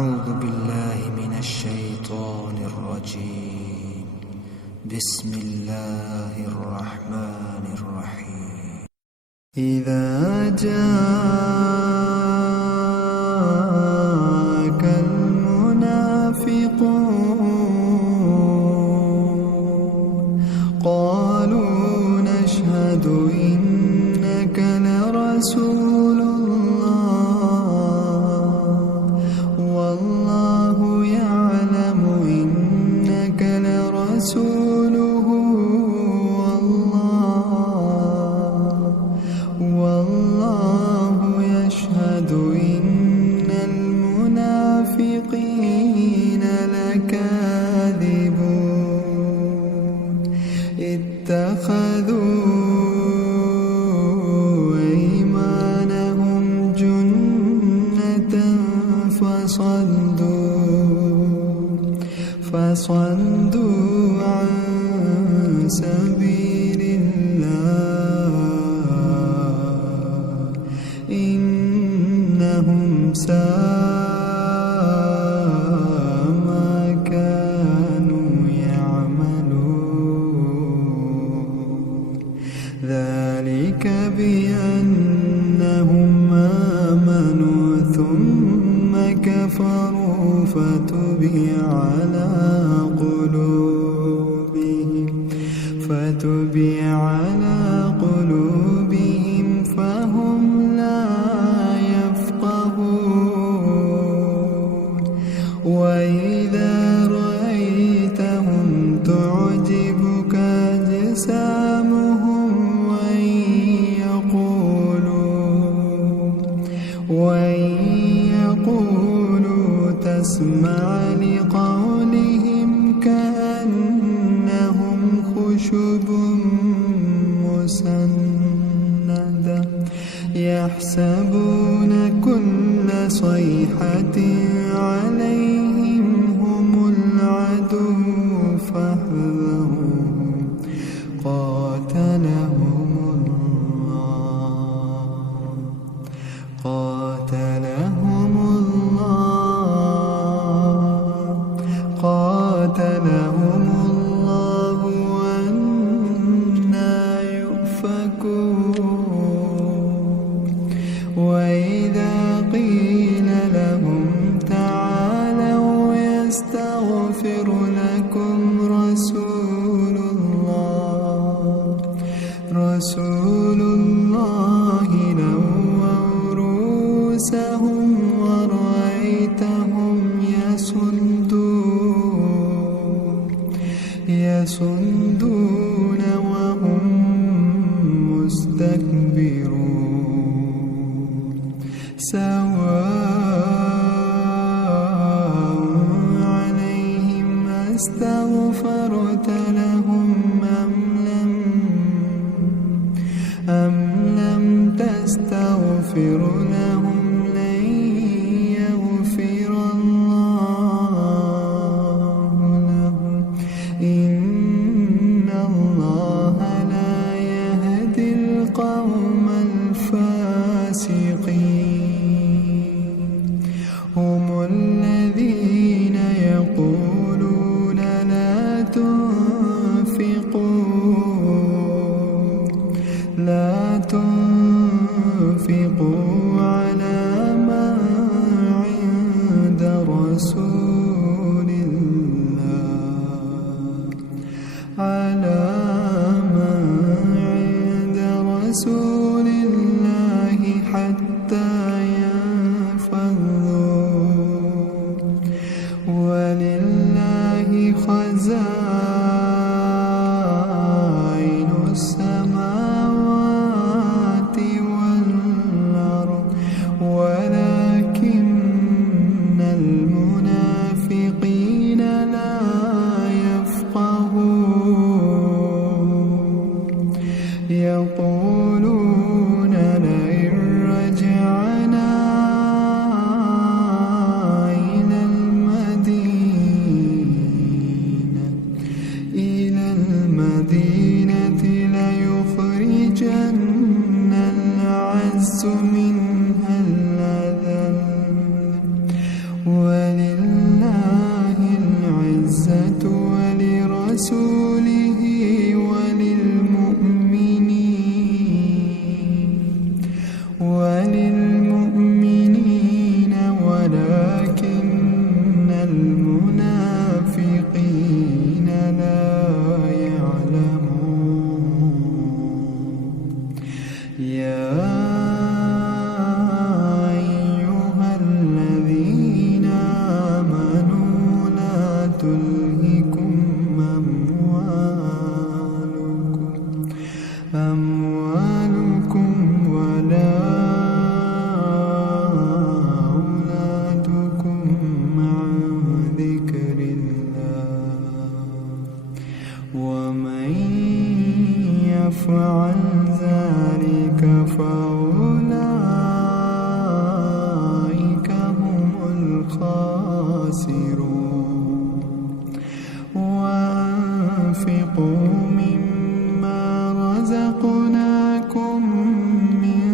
أعوذ بالله من الشيطان الرجيم. بسم الله الرحمن الرحيم. إذا جاءك المنافقون قالوا نشهد إنك لرسول الله والله يعلم إنك لرسوله والله يشهد إن المنافقين لكاذبون. اتخذوا أيمانهم جنة فصدوا عن سبيل الله إنهم ساء ما كانوا يعملون. ذلك بأنهم آمنوا ثم كفروا فتبع على قلوبهم فهم لا يفقهون. وإذا رأيتهم تعجبك أجسامهم وإن يقولوا تسمع لقولهم كأنهم خشب مسندة يحسبون كل صيحة عليهم هم العدو فاحذرهم قاتلهم الله وأنى يؤفكون. وإذا قيل لهم تعالوا ولله العزة ولرسوله وللمؤمنين ولكن المنافقين لا يعلمون. يا أيها الذين آمنوا لا تلهكم أموالكم ولا أولادكم عن ذكر الله، ومن يفعل ذلك فأولئك هم الخاسرون. وأنفقوا مما رزقناكم من